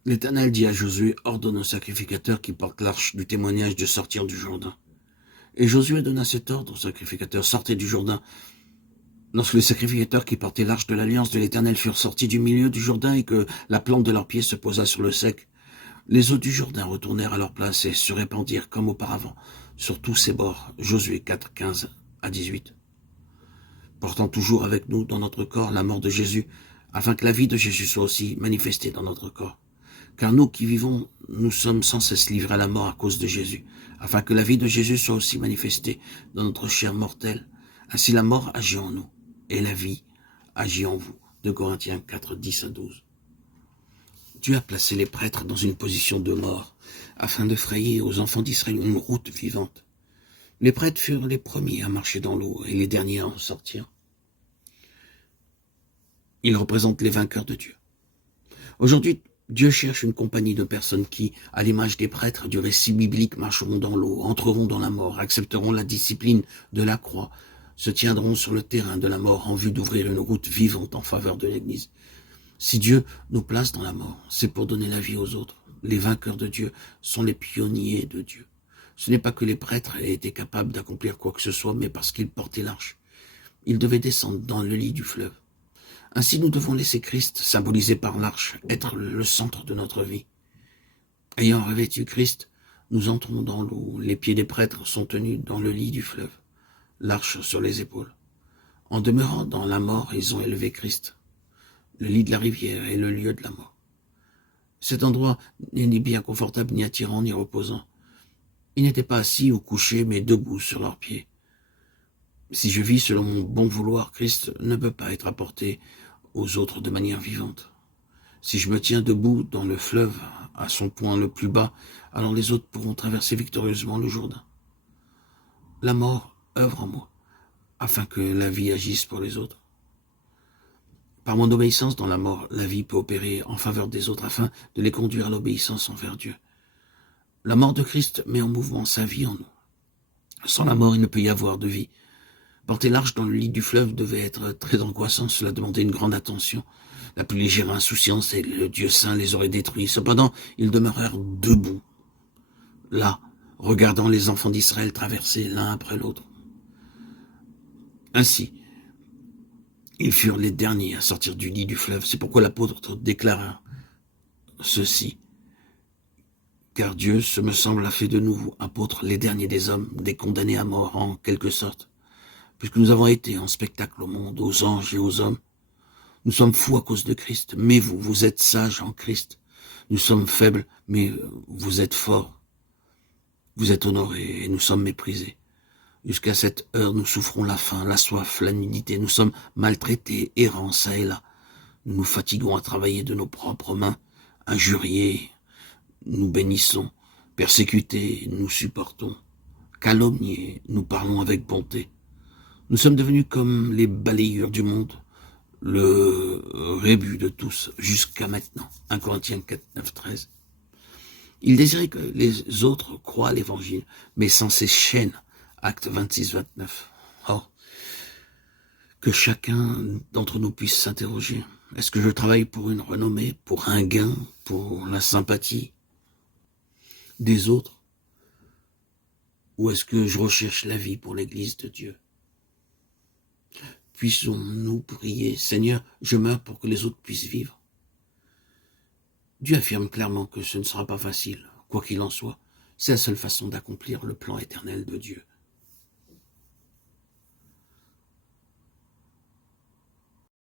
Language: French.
L'Éternel dit à Josué, ordonne au sacrificateur qui porte l'arche du témoignage de sortir du Jourdain. Et Josué donna cet ordre au sacrificateur, sortez du Jourdain. Lorsque les sacrificateurs qui portaient l'arche de l'alliance de l'Éternel furent sortis du milieu du Jourdain et que la plante de leurs pieds se posa sur le sec, les eaux du Jourdain retournèrent à leur place et se répandirent comme auparavant sur tous ses bords. Josué 4, 15 à 18. Portant toujours avec nous dans notre corps la mort de Jésus, afin que la vie de Jésus soit aussi manifestée dans notre corps. Car nous qui vivons, nous sommes sans cesse livrés à la mort à cause de Jésus, afin que la vie de Jésus soit aussi manifestée dans notre chair mortelle. Ainsi la mort agit en nous, et la vie agit en vous. 2 Corinthiens 4, 10 à 12. Dieu a placé les prêtres dans une position de mort, afin de frayer aux enfants d'Israël une route vivante. Les prêtres furent les premiers à marcher dans l'eau et les derniers à en sortir. Ils représentent les vainqueurs de Dieu. Aujourd'hui, Dieu cherche une compagnie de personnes qui, à l'image des prêtres du récit biblique, marcheront dans l'eau, entreront dans la mort, accepteront la discipline de la croix, se tiendront sur le terrain de la mort en vue d'ouvrir une route vivante en faveur de l'Église. Si Dieu nous place dans la mort, c'est pour donner la vie aux autres. Les vainqueurs de Dieu sont les pionniers de Dieu. Ce n'est pas que les prêtres aient été capables d'accomplir quoi que ce soit, mais parce qu'ils portaient l'arche. Ils devaient descendre dans le lit du fleuve. Ainsi, nous devons laisser Christ, symbolisé par l'arche, être le centre de notre vie. Ayant revêtu Christ, nous entrons dans l'eau. Les pieds des prêtres sont tenus dans le lit du fleuve, l'arche sur les épaules. En demeurant dans la mort, ils ont élevé Christ. Le lit de la rivière est le lieu de la mort. Cet endroit n'est ni bien confortable, ni attirant, ni reposant. Ils n'étaient pas assis ou couchés, mais debout sur leurs pieds. Si je vis selon mon bon vouloir, Christ ne peut pas être apporté aux autres de manière vivante. Si je me tiens debout dans le fleuve, à son point le plus bas, alors les autres pourront traverser victorieusement le Jourdain. La mort œuvre en moi, afin que la vie agisse pour les autres. Par mon obéissance dans la mort, la vie peut opérer en faveur des autres, afin de les conduire à l'obéissance envers Dieu. La mort de Christ met en mouvement sa vie en nous. Sans la mort, il ne peut y avoir de vie. Porter l'arche dans le lit du fleuve devait être très angoissant, cela demandait une grande attention. La plus légère insouciance et le Dieu saint les aurait détruits. Cependant, ils demeurèrent debout, là, regardant les enfants d'Israël traverser l'un après l'autre. Ainsi, ils furent les derniers à sortir du lit du fleuve. C'est pourquoi l'apôtre déclara ceci. Car Dieu, ce me semble, a fait de nous, apôtres, les derniers des hommes, des condamnés à mort en quelque sorte. Puisque nous avons été en spectacle au monde, aux anges et aux hommes. Nous sommes fous à cause de Christ, mais vous, vous êtes sages en Christ. Nous sommes faibles, mais vous êtes forts. Vous êtes honorés et nous sommes méprisés. Jusqu'à cette heure, nous souffrons la faim, la soif, la nudité. Nous sommes maltraités, errants çà et là. Nous nous fatiguons à travailler de nos propres mains, injuriés, nous bénissons, persécutés, nous supportons, calomniés, nous parlons avec bonté. Nous sommes devenus comme les balayeurs du monde, le rébut de tous, jusqu'à maintenant. 1 Corinthiens 4, 9, 13. Il désirait que les autres croient à l'évangile, mais sans ces chaînes. Acte 26, 29. Oh, que chacun d'entre nous puisse s'interroger. Est-ce que je travaille pour une renommée, pour un gain, pour la sympathie des autres? Ou est-ce que je recherche la vie pour l'Église de Dieu? Puissons-nous prier, Seigneur, je meurs pour que les autres puissent vivre. Dieu affirme clairement que ce ne sera pas facile, quoi qu'il en soit. C'est la seule façon d'accomplir le plan éternel de Dieu.